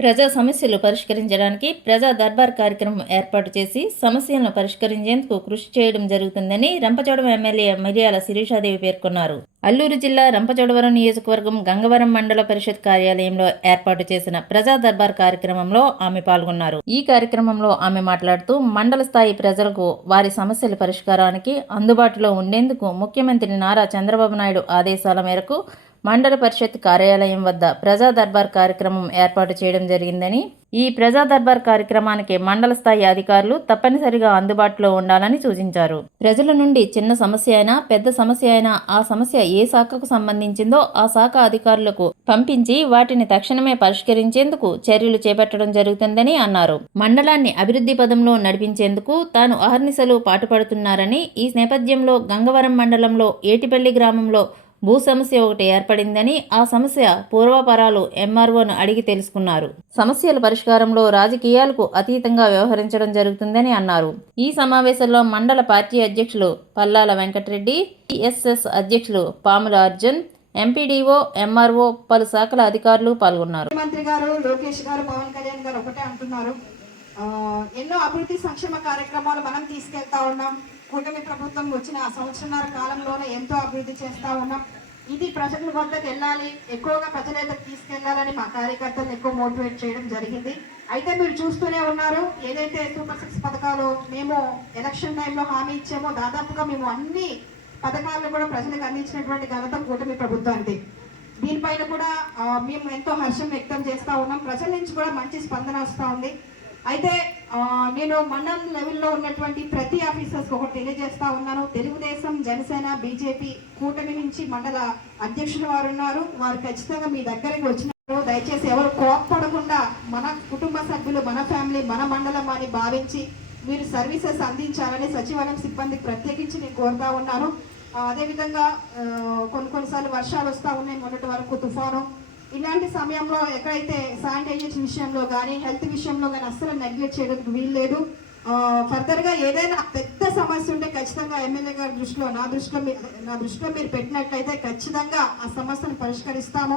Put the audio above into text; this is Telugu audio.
ప్రజా సమస్యలు పరిష్కరించడానికి ప్రజా దర్బార్ కార్యక్రమం ఏర్పాటు చేసి సమస్యలను పరిష్కరించేందుకు కృషి చేయడం జరుగుతుందని రంపచోడవరం ఎమ్మెల్యే మిర్యాల శిరీషాదేవి పేర్కొన్నారు. అల్లూరు జిల్లా రంపచోడవరం నియోజకవర్గం గంగవరం మండల పరిషత్ కార్యాలయంలో ఏర్పాటు చేసిన ప్రజా దర్బార్ కార్యక్రమంలో ఆమె పాల్గొన్నారు. ఈ కార్యక్రమంలో ఆమె మాట్లాడుతూ మండల స్థాయి ప్రజలకు వారి సమస్యల పరిష్కారానికి అందుబాటులో ఉండేందుకు ముఖ్యమంత్రి నారా చంద్రబాబు నాయుడు ఆదేశాల మేరకు మండల పరిషత్ కార్యాలయం వద్ద ప్రజా దర్బార్ కార్యక్రమం ఏర్పాటు చేయడం జరిగిందని ఈ ప్రజా దర్బార్ కార్యక్రమానికి మండల స్థాయి అధికారులు తప్పనిసరిగా అందుబాటులో ఉండాలని సూచించారు. ప్రజల నుండి చిన్న సమస్య అయినా పెద్ద సమస్య అయినా ఆ సమస్య ఏ శాఖకు సంబంధించిందో ఆ శాఖ అధికారులకు పంపించి వాటిని తక్షణమే పరిష్కరించేందుకు చర్యలు చేపట్టడం జరుగుతుందని అన్నారు. మండలాన్ని అభివృద్ధి పదంలో నడిపించేందుకు తాను అహర్నిశలు పాటుపడుతున్నారని ఈ నేపథ్యంలో గంగవరం మండలంలో ఏటిపల్లి గ్రామంలో భూ సమస్య ఒకటి ఏర్పడిందని ఆ సమస్య పూర్వపరాలు ఎంఆర్ఓను అడిగి తెలుసుకున్నారు. సమస్యల పరిష్కారంలో రాజకీయాలకు అతీతంగా వ్యవహరించడం జరుగుతుందని అన్నారు. ఈ సమావేశంలో మండల పార్టీ అధ్యక్షులు పల్లాల వెంకటరెడ్డి టిఎస్ఎస్ అధ్యక్షులు పాముల అర్జున్ ఎంపీడీఓ ఎంఆర్ఓ పలు శాఖల అధికారులు పాల్గొన్నారు. ముఖ్యమంత్రి గారు లోకేష్ గారు పవన్ కళ్యాణ్ గారు ఒకటే అంటున్నారు. ఎన్నో అభివృద్ధి సంక్షేమ కార్యక్రమాలు మనం తీసుకెళ్తా ఉన్నాం. కూటమి ప్రభుత్వం వచ్చిన ఆ సంవత్సరన్నర కాలంలోనే ఎంతో అభివృద్ధి చేస్తా ఉన్నాం. ఇది ప్రజల వద్దకు వెళ్ళాలి ఎక్కువగా ప్రజలకు తీసుకెళ్ళాలని మా కార్యకర్తలు ఎక్కువ మోటివేట్ చేయడం జరిగింది. అయితే మీరు చూస్తూనే ఉన్నారు ఏదైతే సూపర్ సిక్స్ పథకాలు మేము ఎలక్షన్ టైంలో హామీ ఇచ్చామో దాదాపుగా మేము అన్ని పథకాలను కూడా ప్రజలకు అందించినటువంటి ఘనత కూటమి ప్రభుత్వానికి దీనిపైన కూడా మేము ఎంతో హర్షం వ్యక్తం చేస్తూ ఉన్నాం. ప్రజల నుంచి కూడా మంచి స్పందన వస్తూ ఉంది. అయితే నేను మండలం లెవెల్లో ఉన్నటువంటి ప్రతి ఆఫీసర్స్ ఒకటి తెలియజేస్తా ఉన్నాను. తెలుగుదేశం జనసేన బీజేపీ కూటమి నుంచి మండల అధ్యక్షులు వారు ఉన్నారు. వారు ఖచ్చితంగా మీ దగ్గరికి వచ్చినారు దయచేసి ఎవరు కోప్పడకుండా మన కుటుంబ సభ్యులు మన ఫ్యామిలీ మన మండలం అని భావించి మీరు సర్వీసెస్ అందించాలని సచివాలయం సిబ్బందికి ప్రత్యేకించి నేను కోరుతా ఉన్నాను. అదేవిధంగా కొన్ని కొన్నిసార్లు వర్షాలు వస్తూ ఉన్నాయి. మొన్నటి వరకు తుఫాను ఇలాంటి సమయంలో ఎక్కడైతే శానిటైజేషన్ విషయంలో కానీ హెల్త్ విషయంలో కానీ అస్సలు నెగ్లెక్ట్ చేయడానికి వీల్లేదు ఫర్దర్గా ఏదైనా పెద్ద సమస్య ఉంటే ఖచ్చితంగా ఎమ్మెల్యే గారి దృష్టిలో నా దృష్టిలో నా దృష్టిలో మీరు పెట్టినట్లయితే ఖచ్చితంగా ఆ సమస్యను పరిష్కరిస్తాము.